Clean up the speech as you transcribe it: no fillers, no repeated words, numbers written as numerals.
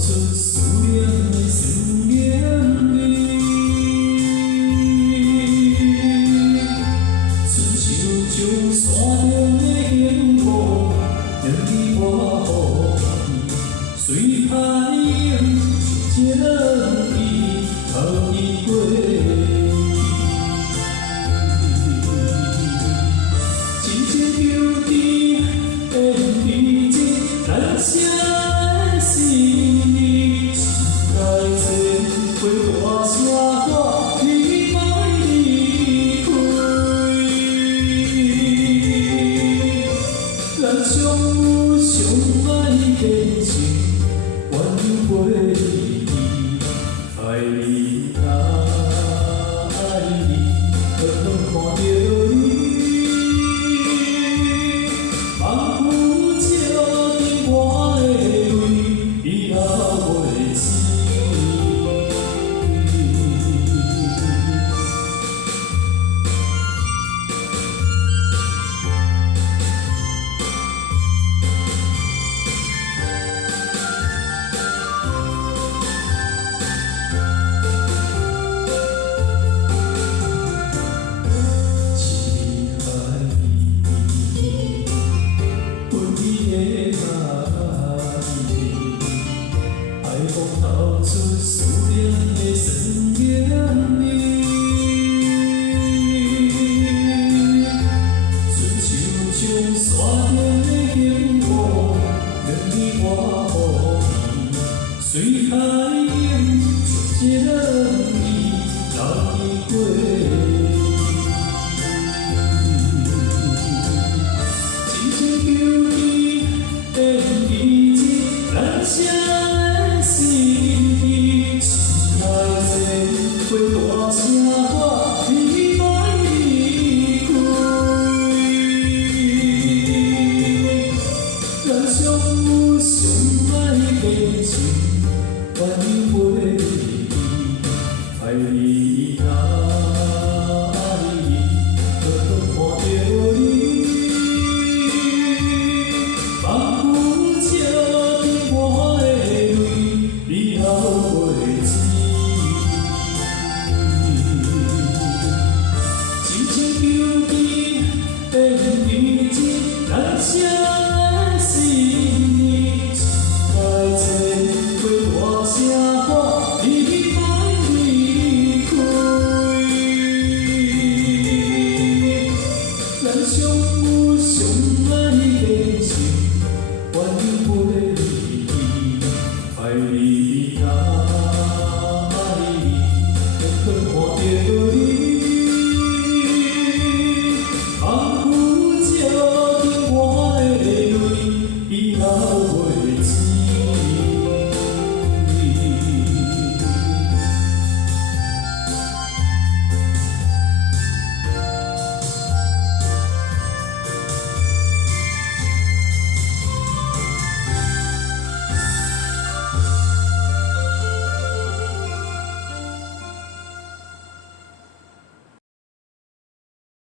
出思念的酸言语，亲像将山顶的烟火，让你我予随海涌一两意，逃逸过去。真情求甜，变离情，难舍的心意，该前花大声喊，你莫离开。咱相有相爱的情，愿有袂离，爱你爱你，常常看着你。放负照伫我的泪，以后袂醒。透出思念的酸言语，亲像将山顶的烟火，让你我予随海涌一两意，逃逸过去。真情求甜，变离情，难舍。花大声喊，你莫离开。咱相有相爱的情。